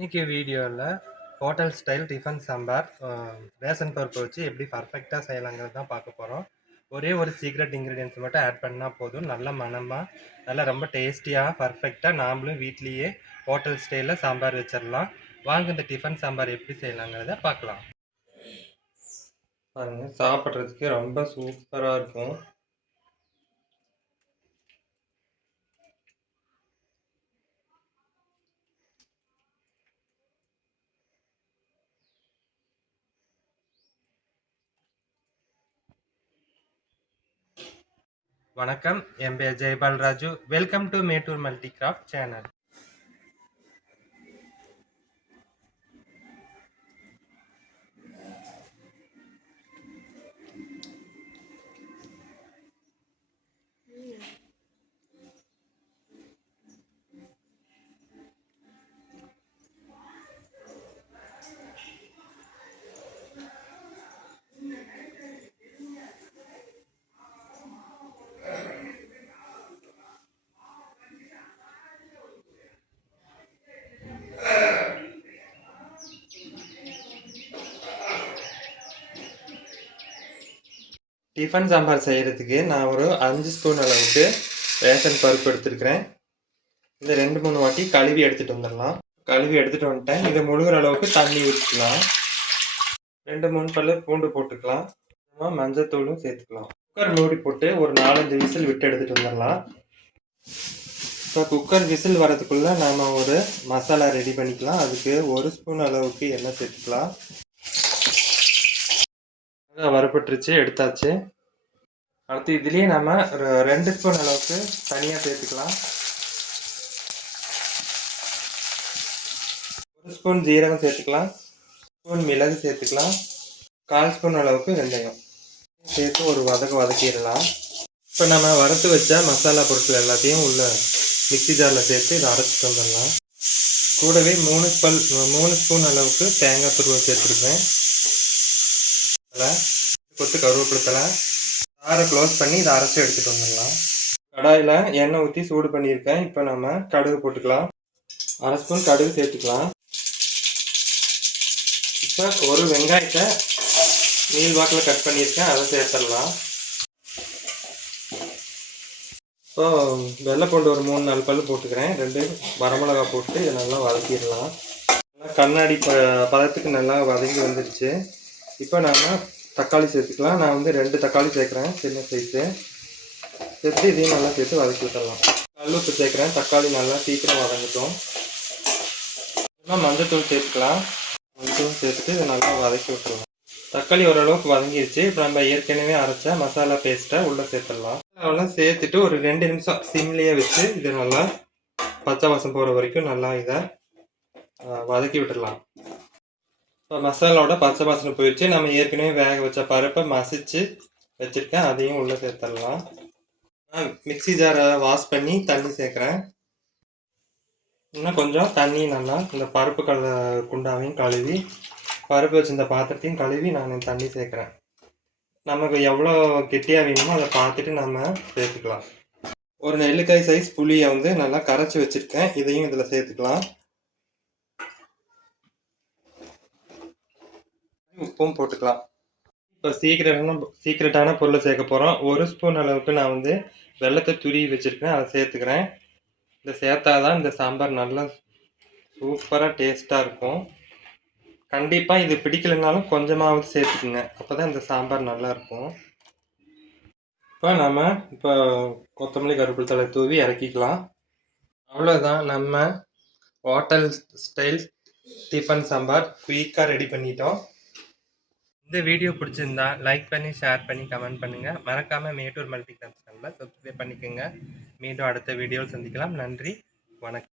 இன்னைக்கு வீடியோவில் hotel style tiffin sambar ration பருப்பு வச்சு எப்படி பர்ஃபெக்டாக செய்யலாங்கிறது தான் பார்க்க போகிறோம் ஒரே ஒரு சீக்ரெட் இன்க்ரீடியன்ஸ் மட்டும் ஆட் பண்ணால் போதும். நல்ல மணமாக நல்லா ரொம்ப டேஸ்டியாக பர்ஃபெக்டாக நாமளும் வீட்லேயே ஹோட்டல் ஸ்டைலில் சாம்பார் வச்சிடலாம். வாங்க இந்த டிஃபன் சாம்பார் எப்படி செய்யலாங்கிறத பார்க்கலாம். பாருங்க சாப்பிட்றதுக்கு ரொம்ப சூப்பராக இருக்கும். வணக்கம் என் பேர் Jayapal Raju welcome to Mettur multi craft channel tiffin sambar செய்கிறதுக்கு நான் ஒரு அஞ்சு ஸ்பூன் அளவுக்கு ரேஷன் பருப்பு எடுத்துருக்கிறேன். இந்த ரெண்டு மூணு வாட்டி கழுவி எடுத்துகிட்டு வந்துடலாம். கழுவி எடுத்துகிட்டு வந்துட்டேன். இதை முழுகிற அளவுக்கு தண்ணி ஊற்றிக்கலாம் ரெண்டு மூணு பல்லு பூண்டு போட்டுக்கலாம். அப்புறமா மஞ்சத்தூளும் சேர்த்துக்கலாம். குக்கர் மூடி போட்டு ஒரு நாலஞ்சு விசில் விட்டு எடுத்துகிட்டு வந்துடலாம். இப்போ குக்கர் விசில் வரதுக்குள்ளே நாம் ஒரு மசாலா ரெடி பண்ணிக்கலாம். அதுக்கு ஒரு ஸ்பூன் அளவுக்கு எண்ணெய் சேர்த்துக்கலாம். வரப்பட்டுருச்சு எடுத்தாச்சு. அடுத்து இதுலேயே நம்ம ரெண்டு ஸ்பூன் அளவுக்கு தனியாக சேர்த்துக்கலாம். ஒரு ஸ்பூன் ஜீரகம் சேர்த்துக்கலாம். ஸ்பூன் மிளகு சேர்த்துக்கலாம். கால் ஸ்பூன் அளவுக்கு வெந்தயம். சேர்த்து ஒரு வதக்கு வதக்கிடலாம். இப்போ நம்ம வறுத்து வச்ச மசாலா பொருட்கள் எல்லாத்தையும் உள்ள மிக்சி ஜாரில் சேர்த்து இதை அரைச்சிட்டு வந்துடலாம் கூடவே மூணு பல் மூணு ஸ்பூன் அளவுக்கு தேங்காய் துருவல் சேர்த்துருக்கேன். கொத்து கருவேப்பிலை தலை சாரை க்ளோஸ் பண்ணி இதை அரைச்சி எடுத்துகிட்டு வந்துடலாம். கடாயில் எண்ணெய் ஊற்றி சூடு பண்ணியிருக்கேன். இப்போ நம்ம கடுகு போட்டுக்கலாம். அரை ஸ்பூன் கடுகு சேர்த்துக்கலாம். இப்போ ஒரு வெங்காயத்தை மீல் வாக்கில் கட் பண்ணியிருக்கேன். அதை சேர்த்துடலாம். இப்போ கொண்டு ஒரு மூணு நாலு பல் போட்டுக்கிறேன். ரெண்டு வரமிளகா போட்டு இதை நல்லா வதக்கிடலாம். நல்லா கண்ணாடி ப பதத்துக்கு நல்லா வதங்கி வந்துடுச்சு இப்போ நாம் தக்காளி சேர்த்துக்கலாம். நான் வந்து ரெண்டு தக்காளி சேர்க்குறேன். சின்ன சைஸு சேர்த்து இதையும் நல்லா சேர்த்து வதக்கி விட்டுடலாம் கல்லுப்பு சேர்க்குறேன். தக்காளி நல்லா சீக்கிரம் வதங்கட்டும். அப்புறமா மஞ்சத்தூள் சேர்த்துக்கலாம். மஞ்சத்தூள் சேர்த்துட்டு இதை நல்லா வதக்கி விட்டுருவோம் தக்காளி ஓரளவுக்கு வதங்கிடுச்சு இப்போ நம்ம ஏற்கனவே அரைச்ச மசாலா பேஸ்ட்டை உள்ளே சேர்த்துடலாம். அதெல்லாம் சேர்த்துட்டு ஒரு ரெண்டு நிமிஷம் சிம்லேயே வச்சு இதை நல்லா பச்சை வாசம் போகிற வரைக்கும் நல்லா இதை வதக்கி விட்டுடலாம். இப்போ மசாலாவோட பச்சை பசனை போயிடுச்சு நம்ம ஏற்கனவே வேக வச்ச பருப்பை மசிச்சு வச்சுருக்கேன். அதையும் உள்ளே சேர்த்துடலாம். நான் மிக்சி ஜாரை வாஷ் பண்ணி தண்ணி சேர்க்குறேன். இன்னும் கொஞ்சம் தண்ணி நல்லா இந்த பருப்பு கல குண்டாவையும் கழுவி பருப்பு வச்சிருந்த இந்த பாத்திரத்தையும் கழுவி நான் தண்ணி சேர்க்குறேன். நமக்கு எவ்வளோ கெட்டியாக வேணுமோ அதை பார்த்துட்டு நம்ம சேர்த்துக்கலாம். ஒரு நெல்லிக்காய் சைஸ் புளியை வந்து நல்லா கரைச்சி வச்சுருக்கேன். இதையும் இதில் சேர்த்துக்கலாம். உப்பும் போட்டுக்கலாம். இப்போ சீக்கிரட்டான சீக்கிரட்டான பொருளை சேர்க்க போகிறோம் ஒரு ஸ்பூன் அளவுக்கு நான் வந்து வெள்ளத்தை துருவி வச்சுருக்கேன். அதை சேர்த்துக்கிறேன். இதை சேர்த்தாதான் இந்த சாம்பார் நல்லா சூப்பராக டேஸ்ட்டாக இருக்கும். கண்டிப்பாக இது பிடிக்கலைனாலும் கொஞ்சமாவது சேர்த்துக்குங்க. அப்போ தான் இந்த சாம்பார் நல்லாயிருக்கும் இப்போ நம்ம இப்போ கொத்தமல்லி கருவேப்பிலை தலை தூவி இறக்கிக்கலாம். அவ்வளோதான் நம்ம ஹோட்டல் ஸ்டைல் டிஃபன் சாம்பார் குயிக்காக ரெடி பண்ணிட்டோம். இந்த வீடியோ பிடிச்சிருந்தா லைக் பண்ணி ஷேர் பண்ணி கமெண்ட் பண்ணுங்கள் மறக்காமல் மேட்டூர் மல்டி சேனலில் சப்ஸ்கிரைப் பண்ணிக்கோங்க. மீண்டும் அடுத்த வீடியோவில் சந்திக்கலாம். நன்றி. வணக்கம்.